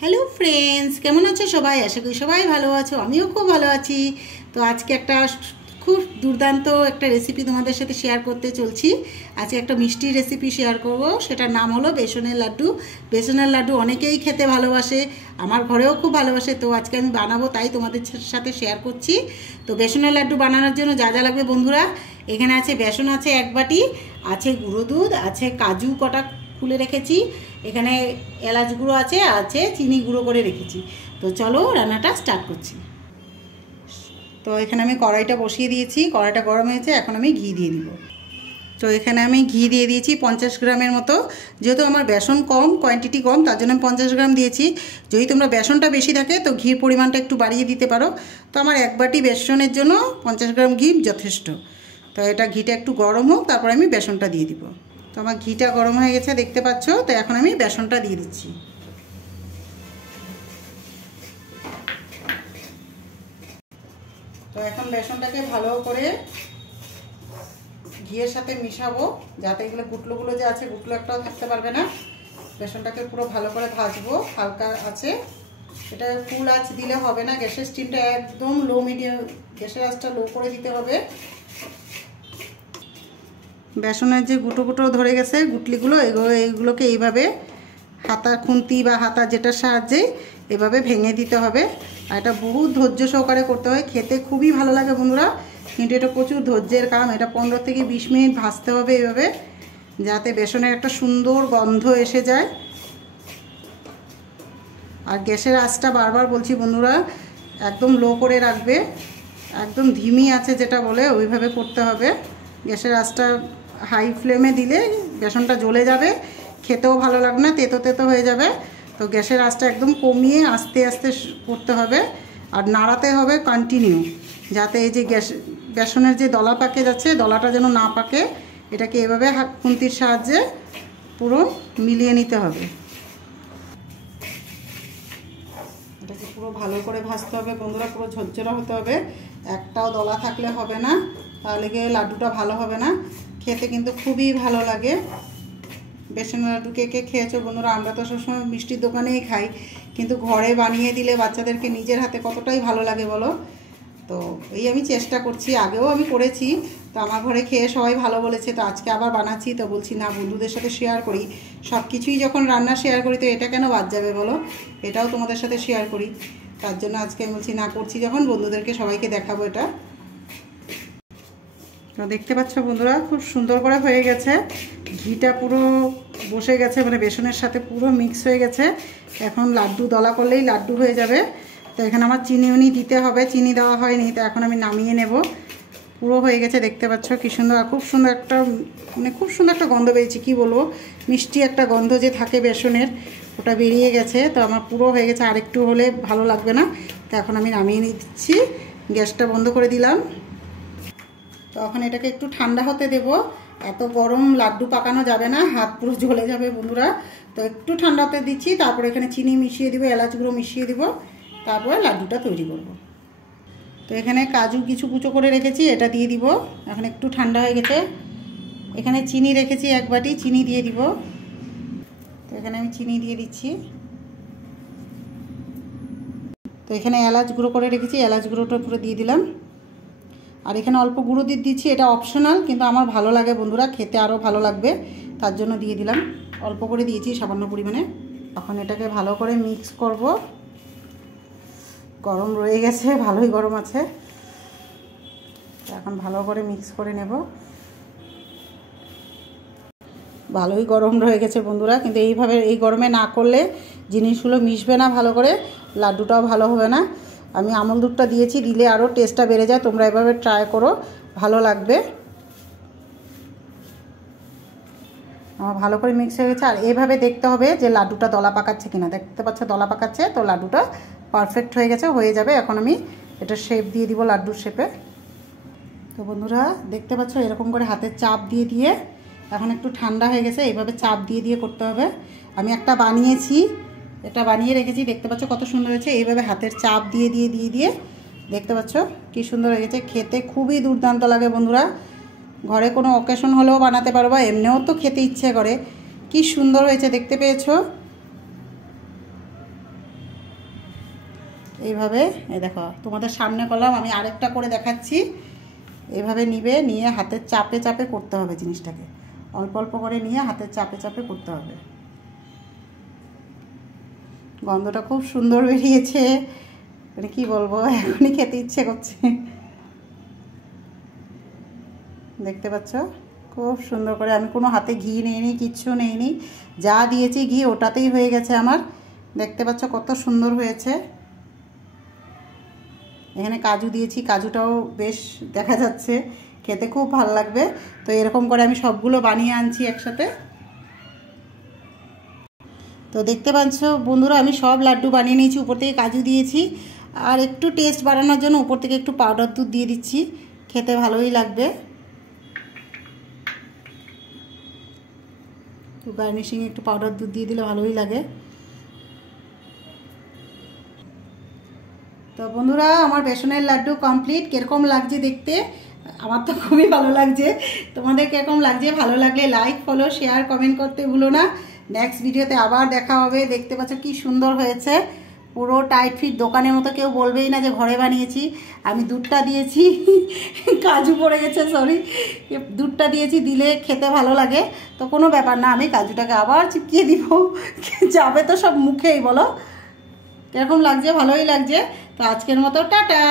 Hello friends, কেমন আছো সবাই? আশা করি সবাই ভালো আছো, আমিও খুব ভালো আছি। তো আজকে একটা খুব দুর্দান্ত একটা রেসিপি তোমাদের সাথে শেয়ার করতে চলছি। আজকে একটা মিষ্টি রেসিপি শেয়ার করব, সেটার নাম হলো বেসনের লাড্ডু। বেসনের লাড্ডু অনেকেই খেতে ভালোবাসে, আমার ঘরেও খুব ভালোবাসে। তো আজকে আমি বানাবো, তাই তোমাদের সাথে শেয়ার করছি। তো বেসনের লাড্ডু বানানোর জন্য যা যা লাগবে বন্ধুরা, এখানে আছে বেসন, আছে 1 বাটি, আছে গুঁড়ো দুধ, আছে কাজু কটা খুলে রেখেছি, এখানে এলাচ গুঁড়ো আছে, আছে চিনি গুঁড়ো করে রেখেছি। তো চলো রান্নাটা স্টার্ট করছি। তো এখানে আমি কড়াইটা বসিয়ে দিয়েছি, কড়াইটা গরম হয়েছে, এখন আমি ঘি দিয়ে দিব। তো এখানে আমি ঘি দিয়ে দিয়েছি 50 গ্রামের মতো। যেহেতু আমার বেসন কম, কোয়ান্টিটি কম, তার জন্য আমি 50 গ্রাম দিয়েছি। যদি তোমরা বেসনটা বেশি থাকে তো ঘির পরিমাণটা একটু বাড়িয়ে দিতে পারো। তো আমার 1 বাটি বেসনের জন্য 50 গ্রাম ঘি যথেষ্ট। তো এটা ঘিটা একটু গরম হোক, তারপর আমি বেসনটা দিয়ে দিব। তো আমার ঘিটা গরম হয়ে গেছে, দেখতে পাচ্ছ। তো এখন আমি বেসনটা দিয়ে দিচ্ছি। তো এখন বেসনটাকে ভালো করে ঘিয়ের সাথে মিশাবো, যাতে এগুলো গুটলোগুলো যে আছে, গুটলো একটাও থাকতে পারবে না। বেসনটাকে পুরো ভালো করে ভাজবো হালকা আছে। এটা ফুল আঁচ দিলে হবে না, গ্যাসের স্টিমটা একদম লো মিডিয়াম, গ্যাসের আঁচটা লো করে দিতে হবে। বেসনের যে গুঁটো গুঁটো ধরে গেছে গুটলিগুলো, এইগুলোকে এইভাবে হাতা খুন্তি বা হাতা যেটার সাহায্যে এভাবে ভেঙে দিতে হবে। আর এটা বহুত ধৈর্য সহকারে করতে হয়, খেতে খুবই ভালো লাগে বন্ধুরা, কিন্তু এটা প্রচুর ধৈর্যের কাম। এটা 15 থেকে 20 মিনিট ভাজতে হবে এভাবে, যাতে বেসনের একটা সুন্দর গন্ধ এসে যায়। আর গ্যাসের আঁচটা বারবার বলছি বন্ধুরা, একদম লো করে রাখবে, একদম ধিমি আছে যেটা বলে ওইভাবে করতে হবে। গ্যাসের আঁচটা হাই ফ্লেমে দিলে বেসনটা জ্বলে যাবে, খেতেও ভালো লাগবে না, তেতো তেতো হয়ে যাবে। তো গ্যাসের আঁচটা একদম কমিয়ে আস্তে আস্তে করতে হবে, আর নাড়াতে হবে কন্টিনিউ, যাতে এই যে বেসনের যে দলা পাকে যাচ্ছে, দলাটা যেন না পাকে। এটাকে এভাবে খুন্তির সাহায্যে পুরো মিলিয়ে নিতে হবে। এটাকে পুরো ভালো করে ভাজতে হবে বন্ধুরা, পুরো ঝরঝরা হতে হবে, একটাও দলা থাকলে হবে না, তাহলে গিয়ে লাড্ডুটা ভালো হবে না। খেতে কিন্তু খুবই ভালো লাগে। বেসনের লাড্ডু কে কে খেয়েছো বন্ধুরা? আমরা তো সবসময় মিষ্টির দোকানেই খাই, কিন্তু ঘরে বানিয়ে দিলে বাচ্চাদেরকে নিজের হাতে কতটাই ভালো লাগে বলো। তো এই আমি চেষ্টা করছি, আগেও আমি করেছি, তো আমার ঘরে খেয়ে সবাই ভালো বলেছে। তো আজকে আবার বানাচ্ছি, তো বলছি না, বন্ধুদের সাথে শেয়ার করি। সব কিছুই যখন রান্না শেয়ার করি, তো এটা কেন বাদ যাবে বলো, এটাও তোমাদের সাথে শেয়ার করি। তার জন্য আজকে আমি বলছি না, করছি যখন বন্ধুদেরকে সবাইকে দেখাবো এটা। তো দেখতে পাচ্ছ বন্ধুরা, খুব সুন্দর করে হয়ে গেছে, ঘিটা পুরো বসে গেছে, মানে বেসনের সাথে পুরো মিক্স হয়ে গেছে। এখন লাড্ডু দলা করলেই লাড্ডু হয়ে যাবে। তো এখানে আমার চিনি দিতে হবে, চিনি দেওয়া হয়নি, তো এখন আমি নামিয়ে নেব। পুরো হয়ে গেছে, দেখতে পাচ্ছ কি সুন্দর, খুব সুন্দর একটা, মানে খুব সুন্দর একটা গন্ধ বেরিয়েছে, কি বলবো, মিষ্টি একটা গন্ধ যে থাকে বেসনের, ওটা বেরিয়ে গেছে। তো আমার পুরো হয়ে গেছে, আর একটু হলে ভালো লাগবে না। তো এখন আমি নামিয়ে নিচ্ছি, গ্যাসটা বন্ধ করে দিলাম। তো এখন এটাকে একটু ঠান্ডা হতে দেব, এত গরম লাড্ডু পাকানো যাবে না, হাত পুরো জ্বলে যাবে বন্ধুরা। তো একটু ঠান্ডা হতে দিচ্ছি, তারপর এখানে চিনি মিশিয়ে দিব, এলাচ গুঁড়ো মিশিয়ে দিব, তারপরে লাড্ডুটা তৈরি করব। তো এখানে কাজু কিছু কুচো করে রেখেছি, এটা দিয়ে দিব। এখন একটু ঠান্ডা হয়ে গেছে, এখানে চিনি রেখেছি 1 বাটি, চিনি দিয়ে দিব। তো এখানে আমি চিনি দিয়ে দিচ্ছি। তো এখানে এলাচ গুঁড়ো করে রেখেছি, এলাচ গুঁড়োটা পুরো দিয়ে দিলাম। আর এখানে অল্প গুঁড়ো দিয়ে দিচ্ছি, এটা অপশনাল, কিন্তু আমার ভালো লাগে বন্ধুরা, খেতে আরও ভালো লাগবে, তার জন্য দিয়ে দিলাম। অল্প করে দিয়েছি, সামান্য পরিমাণে। এখন এটাকে ভালো করে মিক্স করব। গরম রয়ে গেছে, ভালোই গরম আছে, এখন ভালো করে মিক্স করে নেব। ভালোই গরম রয়ে গেছে বন্ধুরা, কিন্তু এইভাবে এই গরমে না করলে জিনিসগুলো মিশবে না ভালো করে, লাড্ডুটাও ভালো হবে না। আমি আমল দুধটা দিয়েছি, দিলে আরও টেস্টটা বেড়ে যায়, তোমরা এভাবে ট্রাই করো, ভালো লাগবে। আমার ভালো করে মিক্স হয়ে গেছে। আর এইভাবে দেখতে হবে যে লাড্ডুটা দলা পাকাচ্ছে কিনা, দেখতে পাচ্ছ দলা পাকাচ্ছে, তো লাড্ডুটা পারফেক্ট হয়ে গেছে, হয়ে যাবে। এখন আমি এটা শেপ দিয়ে দিব, লাড্ডুর শেপে। তো বন্ধুরা দেখতে পাচ্ছ, এরকম করে হাতের চাপ দিয়ে দিয়ে, এখন একটু ঠান্ডা হয়ে গেছে, এইভাবে চাপ দিয়ে দিয়ে করতে হবে। আমি একটা বানিয়েছি, এটা বানিয়ে রেখেছি, দেখতে পাচ্ছ কত সুন্দর হয়েছে। এইভাবে হাতের চাপ দিয়ে দিয়ে দিয়ে দিয়ে, দেখতে পাচ্ছ কি সুন্দর হয়ে গেছে, খেতে খুবই দুর্দান্ত লাগে বন্ধুরা। ঘরে কোনো অকেশন হলেও বানাতে পারবা, এমনিও তো খেতে ইচ্ছে করে। কি সুন্দর হয়েছে, দেখতে পেয়েছো? এইভাবে এই দেখো তোমাদের সামনে করলাম, আমি আরেকটা করে দেখাচ্ছি। এইভাবে নিবে, নিয়ে হাতের চাপে চাপে করতে হবে জিনিসটাকে, অল্প অল্প করে নিয়ে হাতের চাপে চাপে করতে হবে। গন্ধটা খুব সুন্দর বেরিয়েছে, মানে কি বলবো, এখনই খেতে ইচ্ছে করছে। দেখতে পাচ্ছ খুব সুন্দর করে, আমি কোনো হাতে ঘি নেইনি, কিচ্ছু নেইনি, যা দিয়েছি ঘি ওটাতেই হয়ে গেছে আমার। দেখতে পাচ্ছ কত সুন্দর হয়েছে। এখানে কাজু দিয়েছি, কাজুটাও বেশ দেখা যাচ্ছে, খেতে খুব ভালো লাগবে। তো এরকম করে আমি সবগুলো বানিয়ে আনছি একসাথে। তো দেখতে পাচ্ছ বন্ধুরা, আমি সব লাড্ডু বানিয়ে নিয়েছি, উপর থেকে কাজু দিয়েছি, আর একটু টেস্ট বাড়ানোর জন্য উপর থেকে একটু পাউডার দুধ দিয়ে দিচ্ছি, খেতে ভালোই লাগবে। তো গার্নিশিং একটু পাউডার দুধ দিয়ে দিলে ভালোই লাগে। তো বন্ধুরা, আমার বেসনের লাড্ডু কমপ্লিট। কীরকম লাগছে দেখতে? আমার তো খুবই ভালো লাগছে। তোমাদের কীরকম লাগছে? ভালো লাগলে লাইক, ফলো, শেয়ার, কমেন্ট করতে ভুলো না। নেক্সট ভিডিওতে আবার দেখা হবে। দেখতে পাচ্ছ কি সুন্দর হয়েছে, পুরো টাইট ফিট, দোকানের মতো। কেউ বলবেই না যে ঘরে বানিয়েছি। আমি দুধটা দিয়েছি, কাজু পড়ে গেছে, সরি, দুধটা দিয়েছি, দিলে খেতে ভালো লাগে। তো কোনো ব্যাপার না, আমি কাজুটাকে আবার চিপকিয়ে দিব, যাবে তো সব মুখেই। বলো কীরকম লাগছে? ভালোই লাগছে। তো আজকের মতো টাটা।